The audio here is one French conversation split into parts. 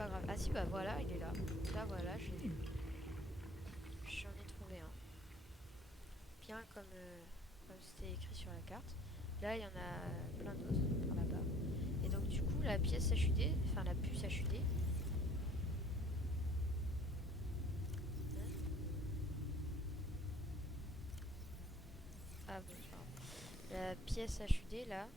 pas grave. Ah si, bah voilà, il est là. Là, voilà, je l'ai vu. J'en ai trouvé un. Bien comme c'était écrit sur la carte. Là, il y en a plein d'autres par là-bas. Et donc, du coup, la pièce HUD, enfin la puce HUD. Hein. Ah bon, pardon. La pièce HUD, là,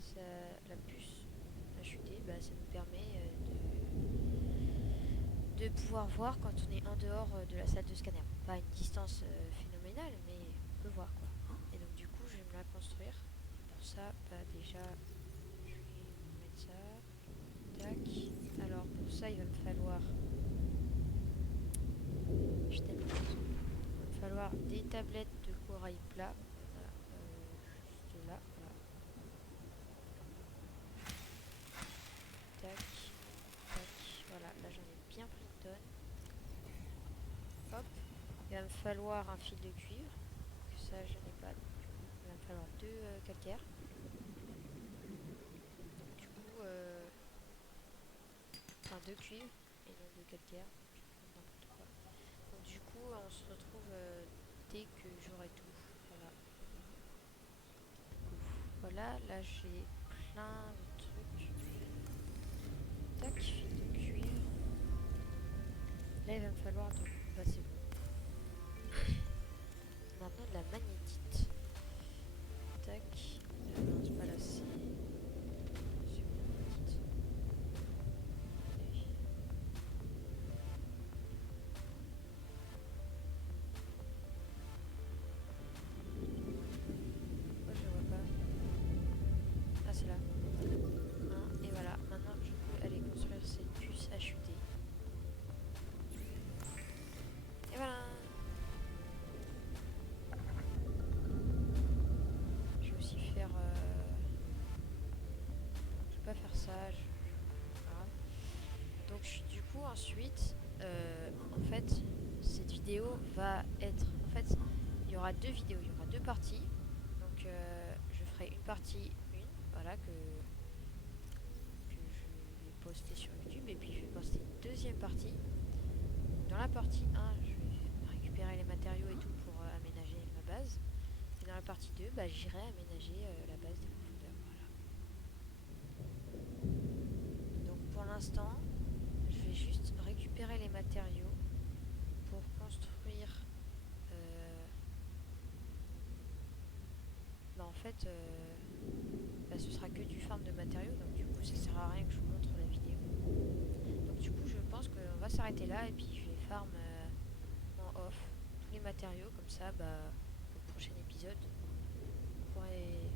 ça, la puce HUD, bah, ça nous permet de pouvoir voir quand on est en dehors de la salle de scanner. Pas à une distance phénoménale, mais on peut voir quoi. Et donc du coup, je vais me la construire. Et pour ça, bah déjà, je vais mettre ça. Tac. Alors pour ça, il va me falloir... Je t'aime. Il va me falloir des tablettes de corail plat. Voilà, juste là, voilà. Tac, tac. Voilà, là j'en ai bien pris une tonne. Hop. Il va me falloir un fil de cuivre. Que ça, je n'ai pas. Donc, du coup, il va me falloir deux calcaires. Donc, du coup, enfin deux cuivres et non deux calcaires. N'importe quoi. Donc, du coup, on se retrouve dès que j'aurai tout. Voilà. Voilà, là j'ai plein de trucs. Tac, fil de cuivre. Là, il va me falloir donc. Bah, c'est bon. Maintenant, de la magnétite. Tac. Non, c'est pas là, c'est. C'est où la magnétite? Allez. Pourquoi je le vois pas? Ah, c'est là. Et voilà, maintenant je peux aller construire cette puce HUD. Et voilà. Je vais aussi faire... Je vais pas faire ça. Voilà. Donc du coup ensuite, en fait, cette vidéo va être... En fait, il y aura deux vidéos, il y aura deux parties. Donc je ferai une partie 1, voilà, que je vais poster sur YouTube. Et puis je vais poster une deuxième partie. Dans la partie 1, je vais récupérer les matériaux et tout pour aménager ma base. Et dans la partie 2, bah, j'irai aménager la base des profondeurs. Voilà. Donc pour l'instant, je vais juste récupérer les matériaux pour construire. Bah, en fait, bah, ce sera que du farm de matériaux, donc du coup ça sert à rien que je vous montre la vidéo. Donc du coup je pense qu'on va s'arrêter là et puis je vais farm en off tous les matériaux, comme ça bah, pour le prochain épisode vous pourrez